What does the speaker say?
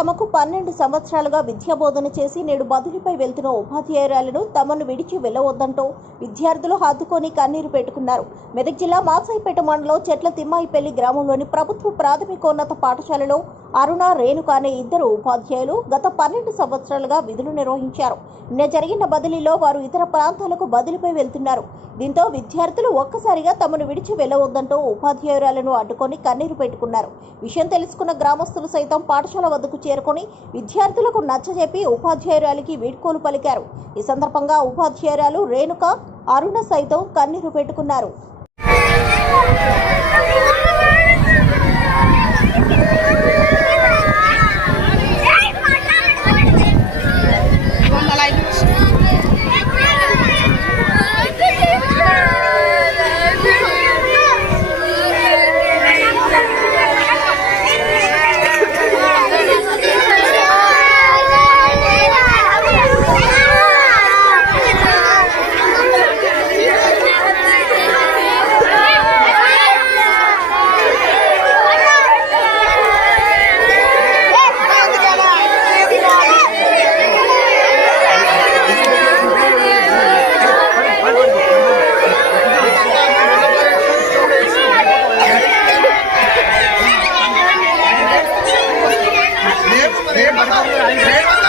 తమకు పన్నెండు సంవత్సరాలుగా విద్యాబోధన చేసి నేడు బదిలీపై వెళ్తున్న ఉపాధ్యాయురాలను తమను విడిచి వెళ్ళవద్దంటూ విద్యార్థులు హద్దుకొని కన్నీరు పెట్టుకున్నారు. మెదక్ జిల్లా మాసాయిపేట మండలం చెట్ల తిమ్మాయిపల్లి గ్రామంలోని ప్రభుత్వ ప్రాథమికోన్నత పాఠశాలలో అరుణ రేణుక అనే ఇద్దరు ఉపాధ్యాయులు గత పన్నెండు సంవత్సరాలుగా విధులు నిర్వహించారు. నిన్న జరిగిన బదిలీలో వారు ఇతర ప్రాంతాలకు బదిలీపై వెళ్తున్నారు. దీంతో విద్యార్థులు ఒక్కసారిగా తమను విడిచి వెళ్ళవద్దంటూ ఉపాధ్యాయురాలను అడ్డుకొని కన్నీరు పెట్టుకున్నారు. విషయం తెలుసుకున్న గ్రామస్తులు సైతం పాఠశాల వద్దకు చేరుకొని విద్యార్థులకు నచ్చజెప్పి ఉపాధ్యాయురాలికి వీడ్కోలు పలికారు. ఈ సందర్భంగా ఉపాధ్యాయురాలు రేణుక అరుణ సైతం కన్నీరు పెట్టుకున్నారు. ¡Eh,